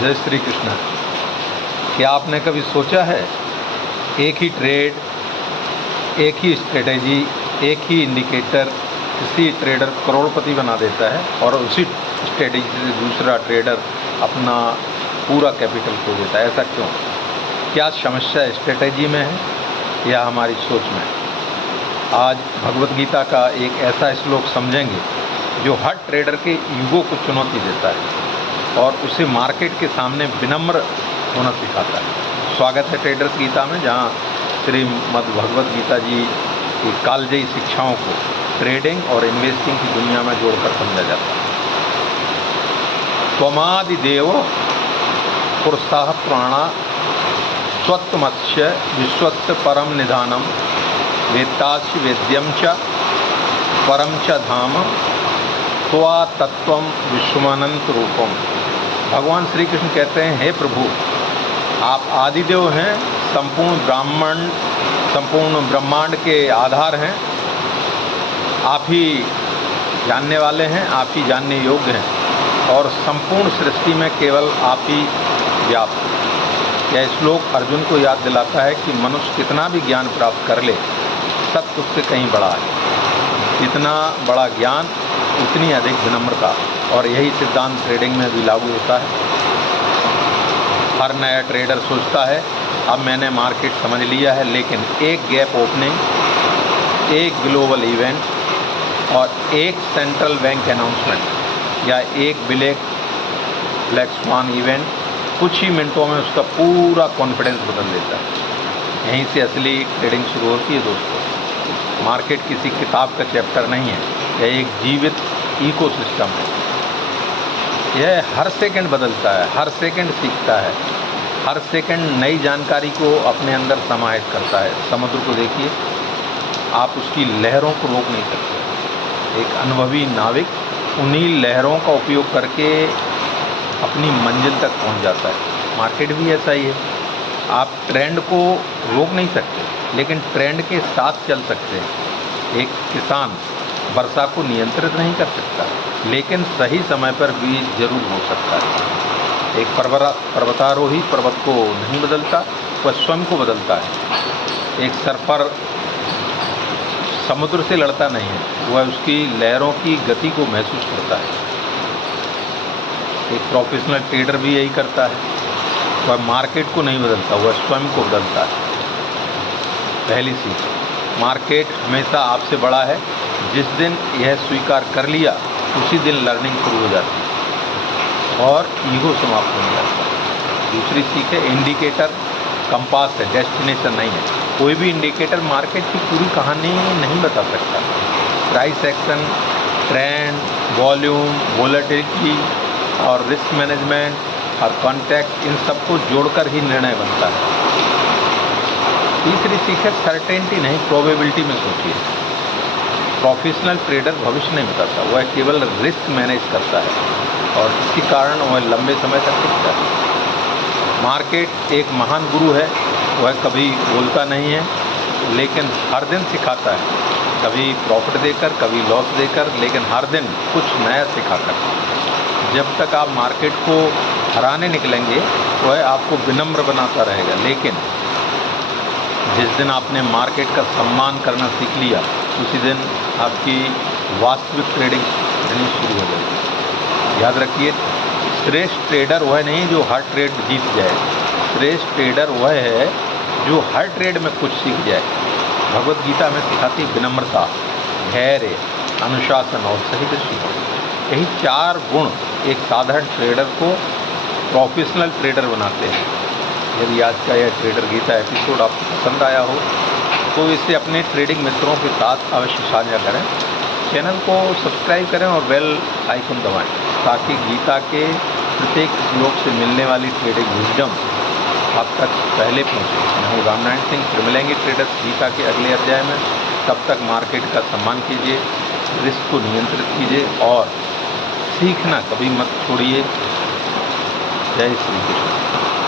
जय श्री कृष्ण। क्या आपने कभी सोचा है एक ही ट्रेड, एक ही स्ट्रेटेजी, एक ही इंडिकेटर किसी ट्रेडर करोड़पति बना देता है और उसी स्ट्रेटेजी से दूसरा ट्रेडर अपना पूरा कैपिटल खो देता है? ऐसा क्यों? क्या समस्या स्ट्रेटेजी में है या हमारी सोच में? आज भगवत गीता का एक ऐसा श्लोक समझेंगे जो हर ट्रेडर के ईगो को चुनौती देता है और उसे मार्केट के सामने विनम्र होना सिखाता है। स्वागत है ट्रेडर्स गीता में, जहाँ श्रीमद् भगवत गीता जी की कालजयी शिक्षाओं को ट्रेडिंग और इन्वेस्टिंग की दुनिया में जोड़कर समझा जाता है। त्वमादिदेव पुरुषः प्राणा स्वत्वमस्य विश्वस्य परम निधानम वेत्तासि वेद्यम च परम च धाम त्वा तत्वम विश्वमनंत रूपम। भगवान श्री कृष्ण कहते हैं, हे प्रभु, आप आदिदेव हैं, संपूर्ण ब्रह्मांड के आधार हैं। आप ही जानने वाले हैं, आप ही जानने योग्य हैं और संपूर्ण सृष्टि में केवल आप ही व्याप्त हैं। यह श्लोक अर्जुन को याद दिलाता है कि मनुष्य कितना भी ज्ञान प्राप्त कर ले, सत्य उससे कहीं बड़ा है। जितना बड़ा ज्ञान उतनी अधिक विनम्रता, और यही सिद्धांत ट्रेडिंग में भी लागू होता है। हर नया ट्रेडर सोचता है अब मैंने मार्केट समझ लिया है, लेकिन एक गैप ओपनिंग, एक ग्लोबल इवेंट और एक सेंट्रल बैंक अनाउंसमेंट या एक ब्लैक स्वान इवेंट कुछ ही मिनटों में उसका पूरा कॉन्फिडेंस बदल देता है। यहीं से असली ट्रेडिंग शुरू होती है दोस्तों। मार्केट किसी किताब का चैप्टर नहीं है, यह एक जीवित इकोसिस्टम है। यह हर सेकंड बदलता है, हर सेकंड सीखता है, हर सेकंड नई जानकारी को अपने अंदर समाहित करता है। समुद्र को देखिए, आप उसकी लहरों को रोक नहीं सकते। एक अनुभवी नाविक उन्हीं लहरों का उपयोग करके अपनी मंजिल तक पहुंच जाता है। मार्केट भी ऐसा ही है। आप ट्रेंड को रोक नहीं सकते, लेकिन ट्रेंड के साथ चल सकते हैं। एक किसान वर्षा को नियंत्रित नहीं कर सकता, लेकिन सही समय पर बीज जरूर बो सकता है। एक पर्वतारोही पर्वत को नहीं बदलता, वह स्वयं को बदलता है। एक सर्फर समुद्र से लड़ता नहीं है, वह उसकी लहरों की गति को महसूस करता है। एक प्रोफेशनल ट्रेडर भी यही करता है। वह मार्केट को नहीं बदलता, वह स्वयं को बदलता है। पहली सीख, मार्केट हमेशा आपसे बड़ा है। जिस दिन यह स्वीकार कर लिया, उसी दिन लर्निंग शुरू हो जाती है और ईगो समाप्त होने लगता है। दूसरी सीख है, इंडिकेटर कंपास है, डेस्टिनेशन नहीं है। कोई भी इंडिकेटर मार्केट की पूरी कहानी नहीं बता सकता। Price action, trend, volume, volatility और रिस्क मैनेजमेंट और कॉन्टेक्स्ट, इन सबको जोड़कर ही निर्णय बनता है। तीसरी सीख है, सर्टेनिटी नहीं, प्रोबेबिलिटी में सोचिए। प्रोफेशनल ट्रेडर भविष्य नहीं बताता, वह केवल रिस्क मैनेज करता है और इसी कारण वह लंबे समय तक टिकता है। मार्केट एक महान गुरु है, वह कभी बोलता नहीं है, लेकिन हर दिन सिखाता है। कभी प्रॉफिट देकर, कभी लॉस देकर, लेकिन हर दिन कुछ नया सिखाकर। जब तक आप मार्केट को हराने निकलेंगे, वह आपको विनम्र बनाता रहेगा। लेकिन जिस दिन आपने मार्केट का सम्मान करना सीख लिया, उसी दिन आपकी वास्तविक ट्रेडिंग शुरू हो जाएगी। याद रखिए, श्रेष्ठ ट्रेडर वह नहीं जो हर ट्रेड जीत जाए। श्रेष्ठ ट्रेडर वह है जो हर ट्रेड में कुछ सीख जाए। भगवत गीता में सिखाती विनम्रता, धैर्य, अनुशासन और सही दृष्टि, यही चार गुण एक साधारण ट्रेडर को प्रोफेशनल ट्रेडर बनाते हैं। यदि आज का यह ट्रेडर गीता एपिसोड आपको पसंद आया हो तो इसे अपने ट्रेडिंग मित्रों के साथ अवश्य साझा करें। चैनल को सब्सक्राइब करें और बेल आइकन दबाएं, ताकि गीता के प्रत्येक श्लोक से मिलने वाली ट्रेडिंग विजडम आप तक पहले पहुँचे। मैं हूँ रामनारायण सिंह। फिर मिलेंगे ट्रेडर्स गीता के अगले अध्याय में। तब तक मार्केट का सम्मान कीजिए, रिस्क को नियंत्रित कीजिए और सीखना कभी मत छोड़िए। जय श्री कृष्ण।